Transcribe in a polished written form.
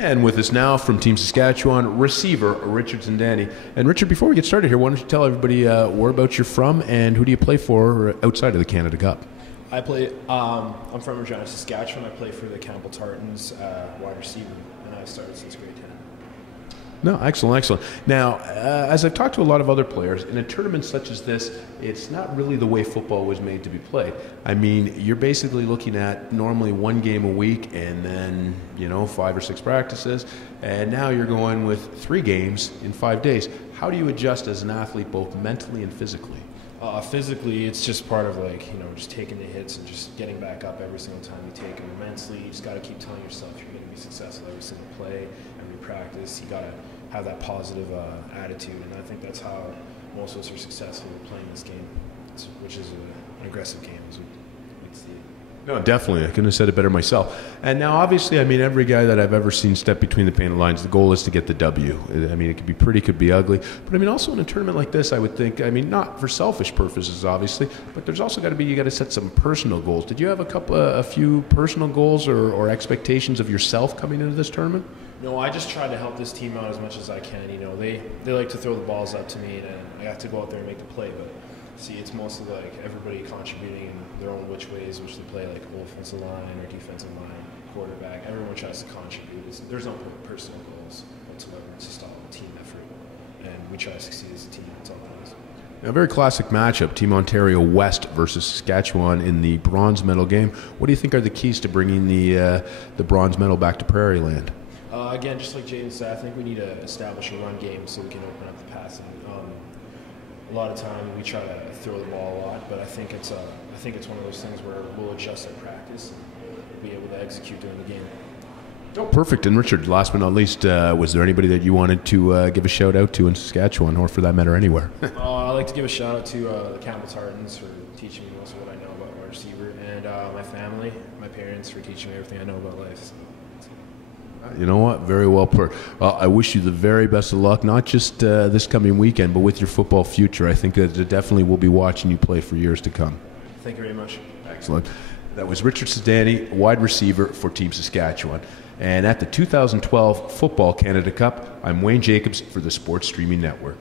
And with us now from Team Saskatchewan, receiver Richard Sindani. And Richard, before we get started here, why don't you tell everybody whereabouts you're from and who do you play for outside of the Canada Cup? I play. I'm from Regina, Saskatchewan. I play for the Campbell Tartans, wide receiver, and I've started since grade 10. No, excellent, excellent. Now, as I've talked to a lot of other players, in a tournament such as this, it's not really the way football was made to be played. I mean, you're basically looking at normally one game a week and then, 5 or 6 practices, and now you're going with 3 games in 5 days. How do you adjust as an athlete, both mentally and physically? Physically, it's just part of just taking the hits and just getting back up every single time you take them. Mentally, you just got to keep telling yourself you're going to be successful every single play, every practice. You got to have that positive attitude, and I think that's how most of us are successful playing this game, which is an aggressive game, as we'd see. No, definitely. I couldn't have said it better myself. And now, obviously, I mean, every guy that I've ever seen step between the painted lines, the goal is to get the W. I mean, it could be pretty, could be ugly. But, I mean, also in a tournament like this, I would think, not for selfish purposes, obviously, but there's also got to be, you got to set some personal goals. Did you have a few personal goals or expectations of yourself coming into this tournament? No, I just tried to help this team out as much as I can. They like to throw the balls up to me, and I have to go out there and make the play, but see, it's mostly like everybody contributing in their own which they play, like offensive line or defensive line, quarterback. Everyone tries to contribute. There's no personal goals whatsoever. It's just all a team effort, and we try to succeed as a team. That's all it is. A very classic matchup, Team Ontario West versus Saskatchewan in the bronze medal game. What do you think are the keys to bringing the bronze medal back to Prairie Land? Again, just like Jaden said, I think we need to establish a run game so we can open up the passing. A lot of time we try to throw the ball a lot, but I think it's one of those things where we'll adjust our practice and be able to execute during the game. Oh, perfect. And Richard, last but not least, was there anybody that you wanted to give a shout out to in Saskatchewan, or for that matter, anywhere? I'd like to give a shout out to the Campbell Tartans for teaching me most of what I know about wide receiver, and my family, my parents, for teaching me everything I know about life. So. You know what? Very well put. Well, I wish you the very best of luck, not just this coming weekend, but with your football future. I think that definitely will be watching you play for years to come. Thank you very much. Excellent. That was Richard Sindani, wide receiver for Team Saskatchewan. And at the 2012 Football Canada Cup, I'm Wayne Jacobs for the Sports Streaming Network.